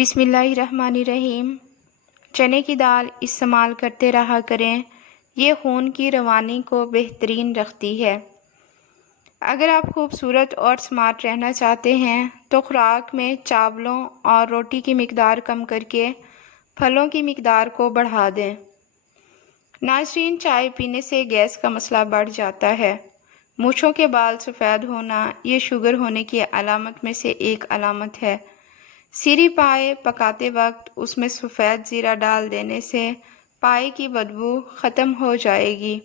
بسم اللہ الرحمن الرحیم۔ چنے کی دال استعمال کرتے رہا کریں، یہ خون کی روانی کو بہترین رکھتی ہے۔ اگر آپ خوبصورت اور سمارٹ رہنا چاہتے ہیں تو خوراک میں چاولوں اور روٹی کی مقدار کم کر کے پھلوں کی مقدار کو بڑھا دیں۔ ناظرین، چائے پینے سے گیس کا مسئلہ بڑھ جاتا ہے۔ مونچھوں کے بال سفید ہونا یہ شوگر ہونے کی علامت میں سے ایک علامت ہے۔ سری پائے پکاتے وقت اس میں سفید زیرہ ڈال دینے سے پائے کی بدبو ختم ہو جائے گی۔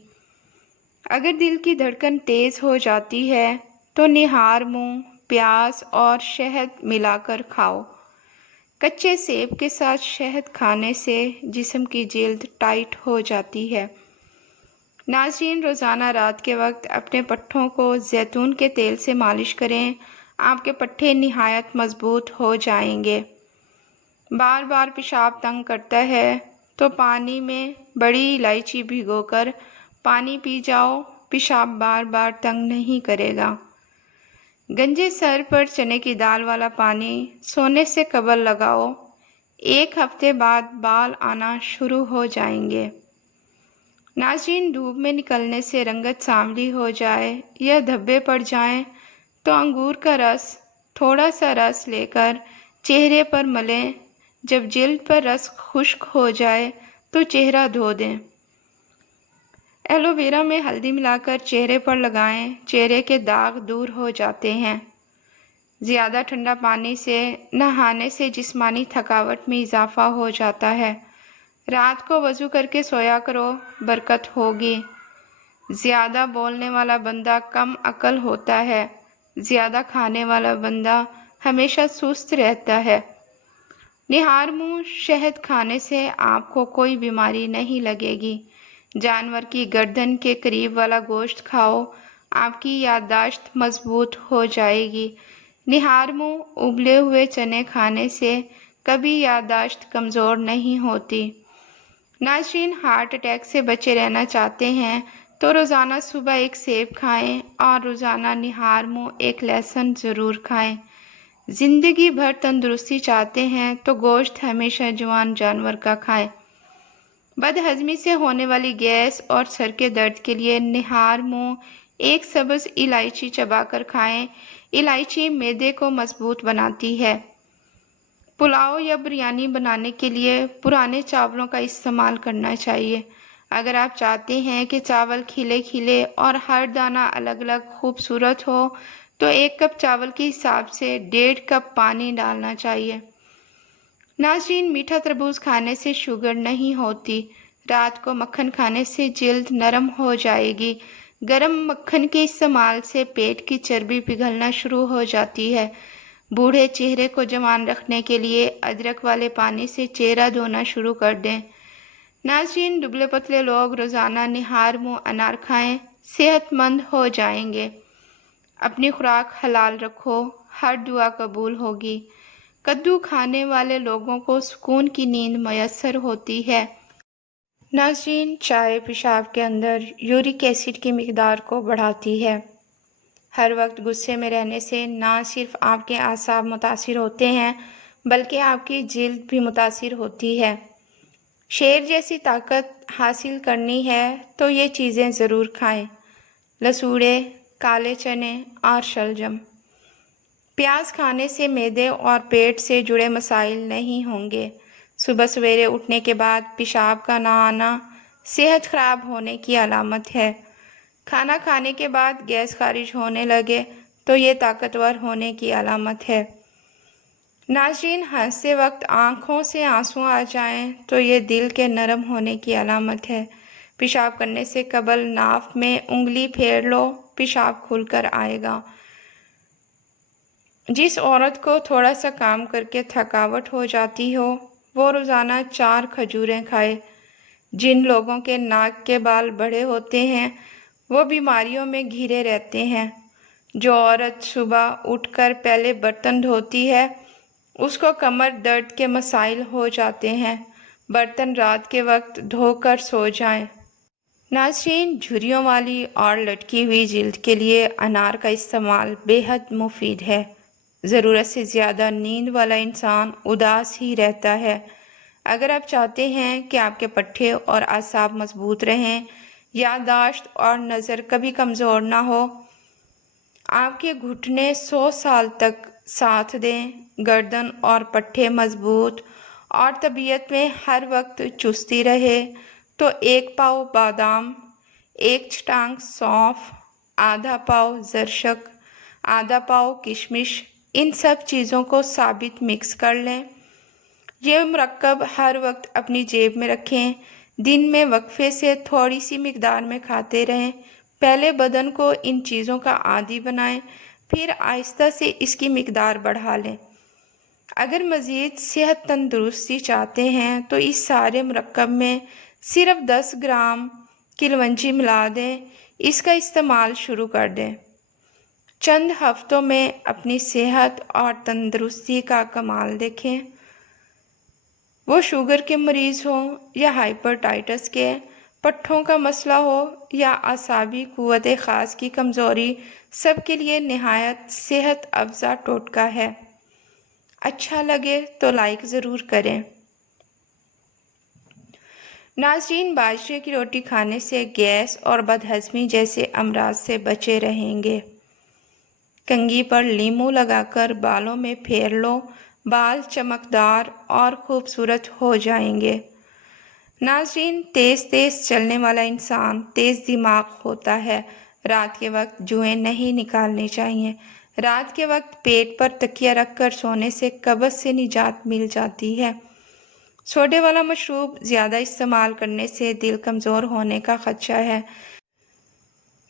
اگر دل کی دھڑکن تیز ہو جاتی ہے تو نہار منہ، پیاز اور شہد ملا کر کھاؤ۔ کچے سیب کے ساتھ شہد کھانے سے جسم کی جلد ٹائٹ ہو جاتی ہے۔ ناظرین، روزانہ رات کے وقت اپنے پٹھوں کو زیتون کے تیل سے مالش کریں، آپ کے پٹھے نہایت مضبوط ہو جائیں گے۔ بار بار پیشاب تنگ کرتا ہے تو پانی میں بڑی الائچی بھگو کر پانی پی جاؤ، پیشاب بار بار تنگ نہیں کرے گا۔ گنجے سر پر چنے کی دال والا پانی سونے سے قبل لگاؤ، 1 ہفتے بعد بال آنا شروع ہو جائیں گے۔ ناظرین، دھوپ میں نکلنے سے رنگت سانولی ہو جائے یا دھبے پڑ جائیں تو انگور کا رس، تھوڑا سا رس لے کر چہرے پر ملیں۔ جب جلد پر رس خشک ہو جائے تو چہرہ دھو دیں۔ ایلو ویرا میں ہلدی ملا کر چہرے پر لگائیں، چہرے کے داغ دور ہو جاتے ہیں۔ زیادہ ٹھنڈا پانی سے نہانے سے جسمانی تھکاوٹ میں اضافہ ہو جاتا ہے۔ رات کو وضو کر کے سویا کرو، برکت ہوگی۔ زیادہ بولنے والا بندہ کم عقل ہوتا ہے، زیادہ کھانے والا بندہ ہمیشہ سست رہتا ہے۔ نہار منہ شہد کھانے سے آپ کو کوئی بیماری نہیں لگے گی۔ جانور کی گردن کے قریب والا گوشت کھاؤ، آپ کی یادداشت مضبوط ہو جائے گی۔ نہار منہ ابلے ہوئے چنے کھانے سے کبھی یادداشت کمزور نہیں ہوتی۔ ناظرین، ہارٹ اٹیک سے بچے رہنا چاہتے ہیں تو روزانہ صبح 1 سیب کھائیں اور روزانہ نہار منہ 1 لہسن ضرور کھائیں۔ زندگی بھر تندرستی چاہتے ہیں تو گوشت ہمیشہ جوان جانور کا کھائیں۔ بد ہضمی سے ہونے والی گیس اور سر کے درد کے لیے نہار منہ 1 سبز الائچی چبا کر کھائیں۔ الائچی معدے کو مضبوط بناتی ہے۔ پلاؤ یا بریانی بنانے کے لیے پرانے چاولوں کا استعمال کرنا چاہیے۔ اگر آپ چاہتے ہیں کہ چاول کھلے کھلے اور ہر دانہ الگ الگ خوبصورت ہو تو 1 کپ چاول کے حساب سے 1.5 کپ پانی ڈالنا چاہیے۔ ناظرین، میٹھا تربوز کھانے سے شوگر نہیں ہوتی۔ رات کو مکھن کھانے سے جلد نرم ہو جائے گی۔ گرم مکھن کے استعمال سے پیٹ کی چربی پگھلنا شروع ہو جاتی ہے۔ بوڑھے چہرے کو جوان رکھنے کے لیے ادرک والے پانی سے چہرہ دھونا شروع کر دیں۔ ناظرین، دبلے پتلے لوگ روزانہ نہار منہ انار کھائیں، صحت مند ہو جائیں گے۔ اپنی خوراک حلال رکھو، ہر دعا قبول ہوگی۔ کدو کھانے والے لوگوں کو سکون کی نیند میسر ہوتی ہے۔ ناظرین، چائے پیشاب کے اندر یورک ایسڈ کی مقدار کو بڑھاتی ہے۔ ہر وقت غصے میں رہنے سے نہ صرف آپ کے اعصاب متاثر ہوتے ہیں بلکہ آپ کی جلد بھی متاثر ہوتی ہے۔ شیر جیسی طاقت حاصل کرنی ہے تو یہ چیزیں ضرور کھائیں: لسوڑے، کالے چنے اور شلجم۔ پیاز کھانے سے معدے اور پیٹ سے جڑے مسائل نہیں ہوں گے۔ صبح سویرے اٹھنے کے بعد پیشاب کا نہ آنا صحت خراب ہونے کی علامت ہے۔ کھانا کھانے کے بعد گیس خارج ہونے لگے تو یہ طاقتور ہونے کی علامت ہے۔ ناظرین، ہنستے وقت آنکھوں سے آنسو آ جائیں تو یہ دل کے نرم ہونے کی علامت ہے۔ پیشاب کرنے سے قبل ناف میں انگلی پھیر لو، پیشاب کھل کر آئے گا۔ جس عورت کو تھوڑا سا کام کر کے تھکاوٹ ہو جاتی ہو وہ روزانہ 4 کھجوریں کھائے۔ جن لوگوں کے ناک کے بال بڑے ہوتے ہیں وہ بیماریوں میں گھرے رہتے ہیں۔ جو عورت صبح اٹھ کر پہلے برتن دھوتی ہے اس کو کمر درد کے مسائل ہو جاتے ہیں۔ برتن رات کے وقت دھو کر سو جائیں۔ ناظرین، جھریوں والی اور لٹکی ہوئی جلد کے لیے انار کا استعمال بے حد مفید ہے۔ ضرورت سے زیادہ نیند والا انسان اداس ہی رہتا ہے۔ اگر آپ چاہتے ہیں کہ آپ کے پٹھے اور اعصاب مضبوط رہیں، یادداشت اور نظر کبھی کمزور نہ ہو، آپ کے گھٹنے 100 سال تک ساتھ دیں، گردن اور پٹھے مضبوط اور طبیعت میں ہر وقت چستی رہے، تو 1 پاؤ بادام، 1 چٹانگ سونف، آدھا پاؤ زرشک، آدھا پاؤ کشمش، ان سب چیزوں کو ثابت مکس کر لیں۔ یہ مرکب ہر وقت اپنی جیب میں رکھیں، دن میں وقفے سے تھوڑی سی مقدار میں کھاتے رہیں۔ پہلے بدن کو ان چیزوں کا عادی بنائیں، پھر آہستہ سے اس کی مقدار بڑھا لیں۔ اگر مزید صحت تندرستی چاہتے ہیں تو اس سارے مرکب میں صرف 10 گرام کلونجی ملا دیں، اس کا استعمال شروع کر دیں۔ چند ہفتوں میں اپنی صحت اور تندرستی کا کمال دیکھیں۔ وہ شوگر کے مریض ہوں یا ہائپرٹائٹس کے، پٹھوں کا مسئلہ ہو یا اعصابی قوت خاص کی کمزوری، سب کے لیے نہایت صحت افزا ٹوٹکا ہے۔ اچھا لگے تو لائک ضرور کریں۔ ناظرین، باجرے کی روٹی کھانے سے گیس اور بدہضمی جیسے امراض سے بچے رہیں گے۔ کنگھی پر لیموں لگا کر بالوں میں پھیر لو، بال چمکدار اور خوبصورت ہو جائیں گے۔ ناظرین، تیز چلنے والا انسان تیز دماغ ہوتا ہے۔ رات کے وقت جوئیں نہیں نکالنی چاہیے۔ رات کے وقت پیٹ پر تکیہ رکھ کر سونے سے قبض سے نجات مل جاتی ہے۔ سوڈے والا مشروب زیادہ استعمال کرنے سے دل کمزور ہونے کا خدشہ ہے۔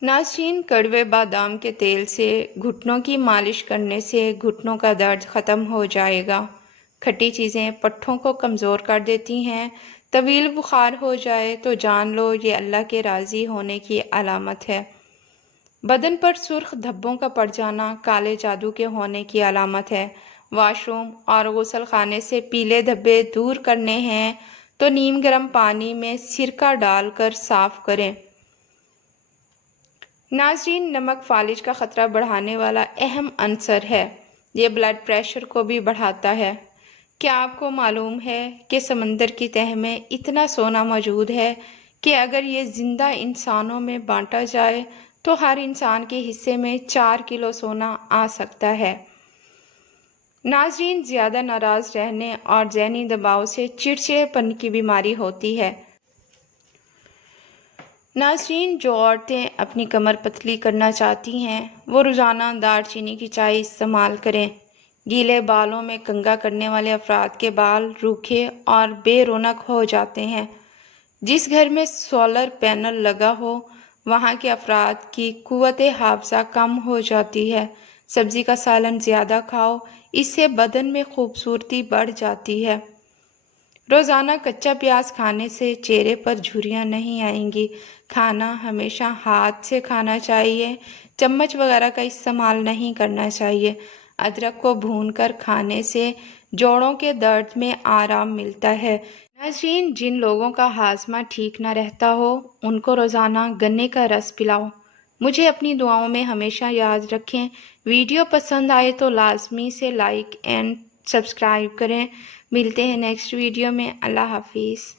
ناظرین، کڑوے بادام کے تیل سے گھٹنوں کی مالش کرنے سے گھٹنوں کا درد ختم ہو جائے گا۔ کھٹی چیزیں پٹھوں کو کمزور کر دیتی ہیں۔ طویل بخار ہو جائے تو جان لو یہ اللہ کے راضی ہونے کی علامت ہے۔ بدن پر سرخ دھبوں کا پڑ جانا کالے جادو کے ہونے کی علامت ہے۔ واش روم اور غسل خانے سے پیلے دھبے دور کرنے ہیں تو نیم گرم پانی میں سرکہ ڈال کر صاف کریں۔ ناظرین، نمک فالج کا خطرہ بڑھانے والا اہم عنصر ہے۔ یہ بلڈ پریشر کو بھی بڑھاتا ہے۔ کیا آپ کو معلوم ہے کہ سمندر کی تہہ میں اتنا سونا موجود ہے کہ اگر یہ زندہ انسانوں میں بانٹا جائے تو ہر انسان کے حصے میں 4 کلو سونا آ سکتا ہے۔ ناظرین، زیادہ ناراض رہنے اور ذہنی دباؤ سے چڑچڑے پن کی بیماری ہوتی ہے۔ ناظرین، جو عورتیں اپنی کمر پتلی کرنا چاہتی ہیں وہ روزانہ دار چینی کی چائے استعمال کریں۔ گیلے بالوں میں کنگھا کرنے والے افراد کے بال روکھے اور بے رونق ہو جاتے ہیں۔ جس گھر میں سولر پینل لگا ہو وہاں کے افراد کی قوت حافظہ کم ہو جاتی ہے۔ سبزی کا سالن زیادہ کھاؤ، اس سے بدن میں خوبصورتی بڑھ جاتی ہے۔ روزانہ کچا پیاز کھانے سے چہرے پر جھریاں نہیں آئیں گی۔ کھانا ہمیشہ ہاتھ سے کھانا چاہیے، چمچ وغیرہ کا استعمال نہیں کرنا چاہیے۔ ادرک کو بھون کر کھانے سے جوڑوں کے درد میں آرام ملتا ہے۔ ناظرین، جن لوگوں کا ہاضمہ ٹھیک نہ رہتا ہو ان کو روزانہ گنے کا رس پلاؤ۔ مجھے اپنی دعاؤں میں ہمیشہ یاد رکھیں۔ ویڈیو پسند آئے تو لازمی سے لائک اینڈ سبسکرائب کریں۔ ملتے ہیں نیکسٹ ویڈیو میں۔ اللہ حافظ۔